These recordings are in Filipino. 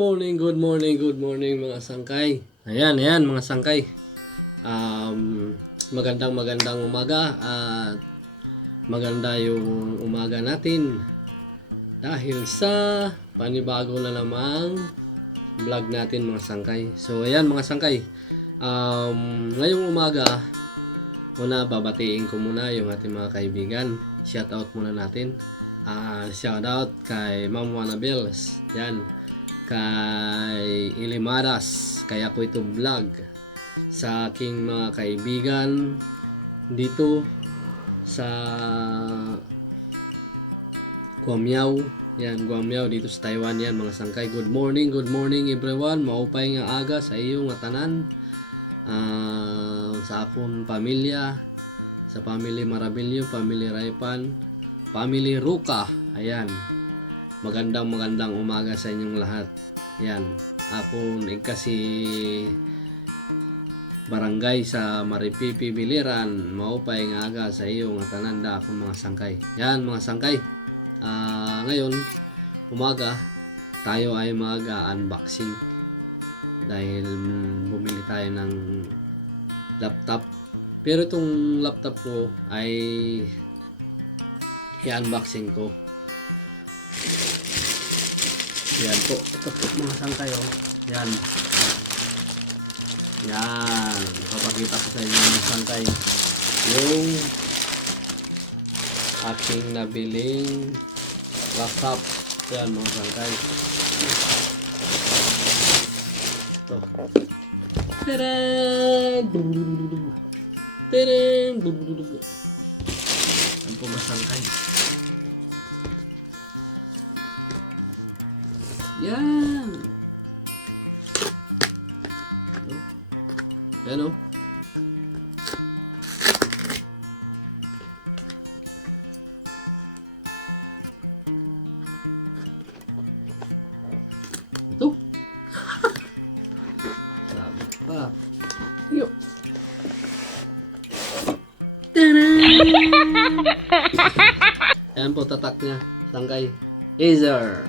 Good morning, good morning mga sangkay. Ayan mga sangkay. Magandang umaga at maganda yung umaga natin dahil sa panibago na namang vlog natin mga sangkay. So ayan mga sangkay, ngayong umaga muna babatiin ko muna yung ating mga kaibigan. Shout out muna natin. Shout out kay Ma'am Wanabels. Yan. Kay Ilimaras, kay ako ito vlog sa aking mga kaibigan dito sa Guamyao. Yan, Guamyao dito sa Taiwan yan mga sangkay. Good morning everyone. Maupay nga aga sa iyong tanan. Sa akong pamilya, sa family Marabilyo, family Raipan, family Ruka. Ayan. Magandang umaga sa inyong lahat. Yan. Ako kasi barangay sa Maripipi Biliran. Maupay nga aga sa iyo nga tananda akong mga sangkay. Yan mga sangkay. Ngayon umaga tayo ay mag-unboxing dahil bumili tayo ng laptop. Pero itong laptop ko ay i-unboxing ko. Yan po. Ito po mga sangkay. Yan. Yan. Papakita ko sa inyo mga sangkay yung aking nabiling laptop. Yan mga sangkay. Ito. Tadaan! Tadaan! Yan po mga sangkay. Yan. Yan o. Ito. Sabi pa. Yo. Ayan po tatak niya. Sangkay. Acer.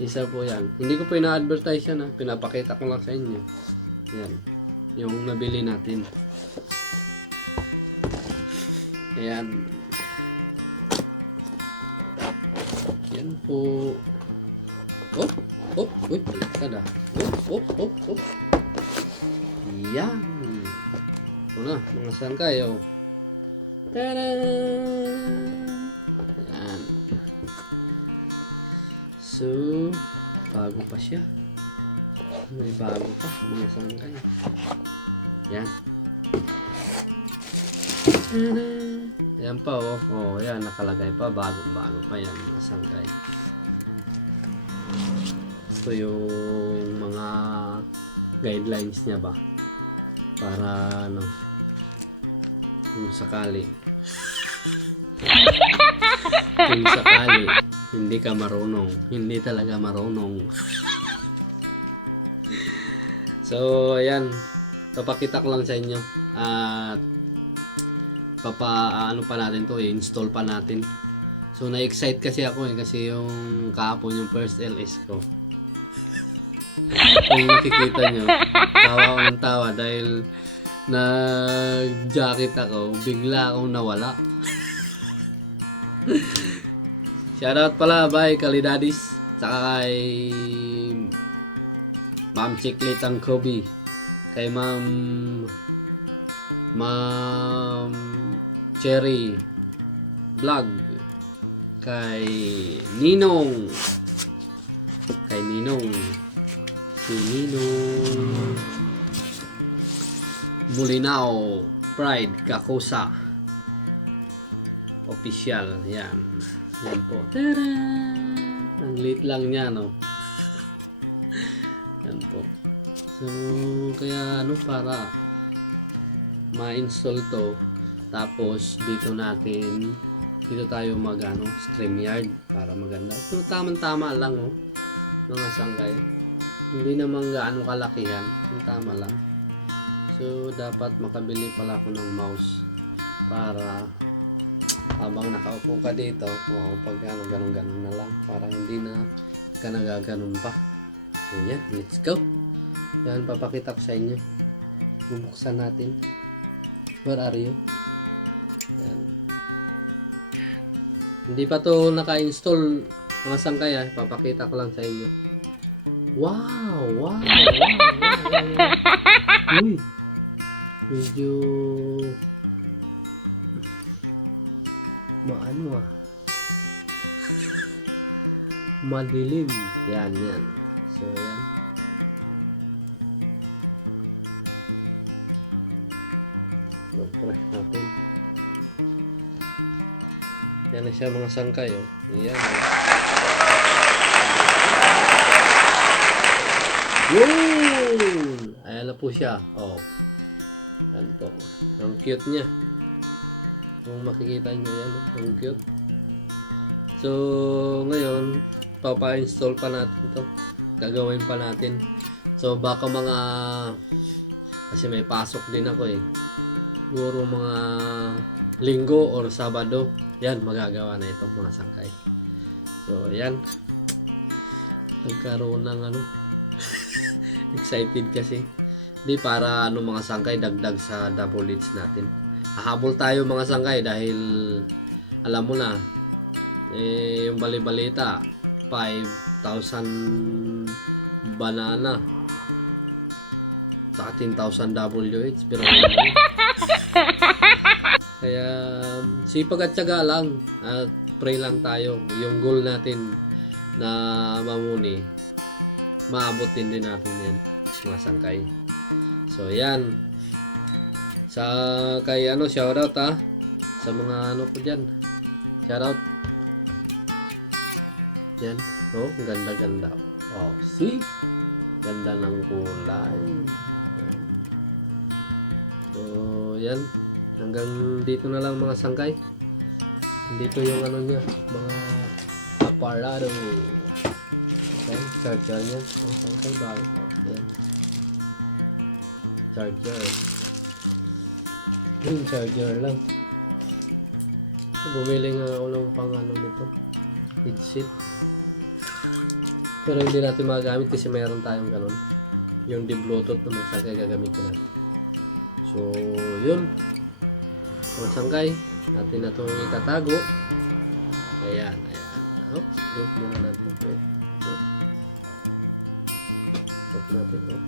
Isa po yan. Hindi ko po ina-advertise yan. Pinapakita ko lang sa inyo. Yan. Yung nabili natin. Ayan. Yan po. Uy, baliktad ah. Yan. Ito na, mga sangkay. Tada! Yan. So, bago pa siya. May bago pa, mga sangkay. Yan. Ayan pa yan, nakalagay pa. Bago pa yan, mga sangkay. Ito yung mga guidelines niya ba. Para kung sakali. Kung sakali. Hindi ka marunong. Hindi talaga marunong. So, ayan. Papakita ko lang sa inyo. At ano pa natin to, i-install pa natin. So, na-excite kasi ako kasi yung kahapon yung first LS ko. Kung nakikita nyo, tawa ko ng tawa dahil nag-jacket ako, bigla akong nawala. Shoutout pala by Kalidadis saka kay Ma'am Chicletang Kobe, kay Ma'am Cherry Vlog, kay Ninong, si Ninong Bulinao Pride Kakusa Official. Yan po. Tada! Ang lit lang niya, no? Yan po. So, kaya para ma-install to, tapos dito tayo StreamYard para maganda. So, tama lang, mga sangkay. Hindi naman gaano kalakihan. Tama lang. So, dapat makabili pala ako ng mouse para habang nakaupo ka dito, pag ganun na lang para hindi na ka nagaganon pa. So yan, let's go. Yan, papakita ko sa inyo. Bubuksan natin. Where are you? Yan. Hindi pa to naka-install mga sangkay ha. Papakita ko lang sa inyo. Wow. Uy. Medyo maano madilim. Yan. So yan. Mag-press natin. Yan na siya mga sangkay oh. Yan. Yun! Ayan na po siya. Oh. Yan po. Ang cute niya. Kung makikita nyo yan, ang cute. So, ngayon, papa-install pa natin to. Gagawin pa natin. So, baka mga... Kasi may pasok din ako eh. Siguro mga linggo or sabado. Yan, magagawa na ito mga sangkay. So, yan. Nagkaroon ng ano. Excited kasi. Di para mga sangkay dagdag sa double leads natin. Hahabol tayo mga sangkay dahil alam mo na yung bali-balita 5,000 banana sa 10,000 WH pero kaya sipag at tiyaga lang at pray lang tayo yung goal natin na mamuni maabot din natin yan mga sangkay. So yan. Sa kay shoutout ha. Sa mga ko diyan. Shoutout. Yan. Oh, ganda. Oh, see? Ganda ng kulay. Yan. So, yan. Hanggang dito na lang mga sangkay. Dito yung niya, mga aparato. Okay, charger niya. Mga sangkay bago. Yan. Charger. Yung charger lang. Bumili nga ako ng nito. Headset. Pero hindi natin magagamit kasi mayroon tayong ganun. Yung di-bluetooth naman sangkay gagamitin natin. So, yun. Mga sangkay, natin na itong itatago. Ayan. Oh, look muna natin. Look natin. Oh.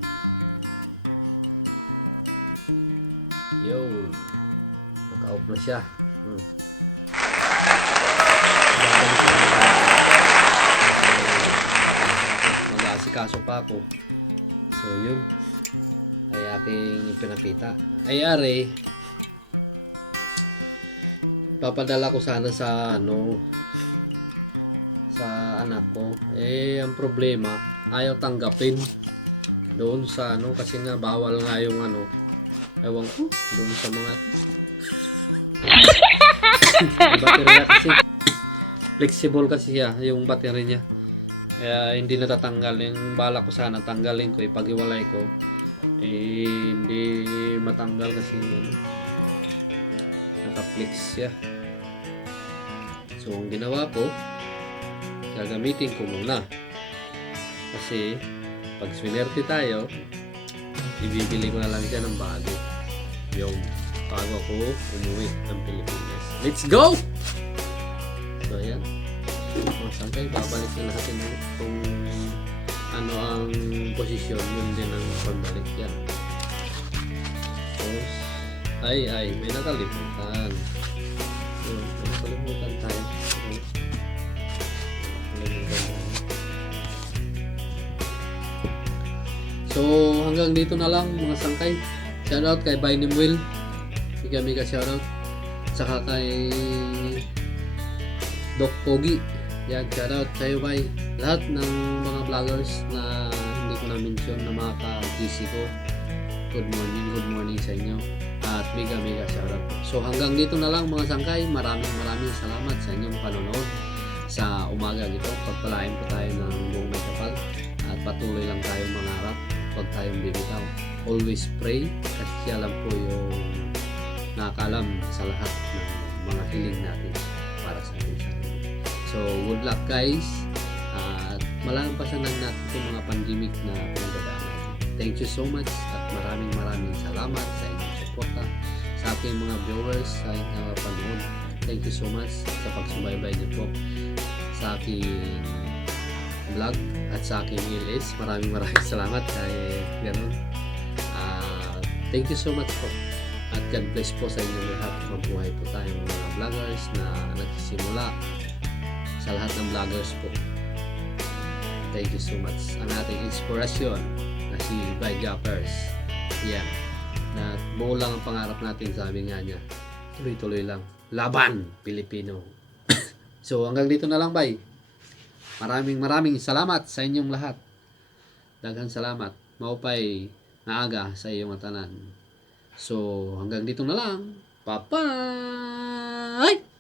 Yun. Naka-off na siya. Mag-aasikaso pa ako. So yun. Ay aking pinakita. Ay are. Papadala ko sana sa sa anak ko. Eh ang problema, ayaw tanggapin. Doon sa kasi nga bawal nga yung ewan ko, doon sa mga baterya kasi flexible kasi siya yung battery niya kaya hindi natatanggal. Yung bala ko sana tanggalin ko ipag-iwalay ko hindi matanggal kasi naka-flex siya. So ang ginawa ko, gagamitin ko muna kasi pag swinerte tayo ibibili ko na lang siya ng bago yung bago ako umuwi ng Pilipinas. Let's go! So ayan, mga sangkay, babalik na natin kung ang posisyon, yun din ang pagbalik yan. So, ay may nakalimutan. So, may nakalimutan tayo. So hanggang dito na lang mga sangkay. Shoutout kay Binemuel. Mega shoutout. Saka kay Doc Pogi. Yan, shoutout sa'yo bye. Lahat ng mga vloggers na hindi ko na-mention na mga ka-GC ko. Good morning sa inyo. At mega shoutout po. So hanggang dito na lang mga sangkay. Maraming salamat sa inyong panonood. Sa umaga ito, pagpalain po tayo ng buong may kapal. At patuloy lang tayo mangarap. Huwag tayong bibitaw. Always pray kasi siya lang po yung nakakalam sa lahat ng mga hiling natin para sa ating sarili. So, good luck guys. At malampasan lang natin itong mga pandemic na pinagdadaanan. Thank you so much at maraming salamat sa inyong suporta sa aking mga viewers sa panood. Thank you so much sa pagsubaybay niyo po sa aking vlog at sa aking LS. Maraming salamat kay ganun. Thank you so much po. At God bless po sa inyong lahat. Mabuhay po tayong mga vloggers na nagsisimula sa lahat ng vloggers po. Thank you so much. Ang ating inspirasyon na si Bay Jappers. Yan. Na buo lang ang pangarap natin, sabi nga niya. Tuloy-tuloy lang. Laban, Pilipino. So hanggang dito na lang, Bay. Maraming salamat sa inyong lahat. Daghang salamat. Maupay na aga sa iyong tanan. So hanggang dito na lang. Bye-bye!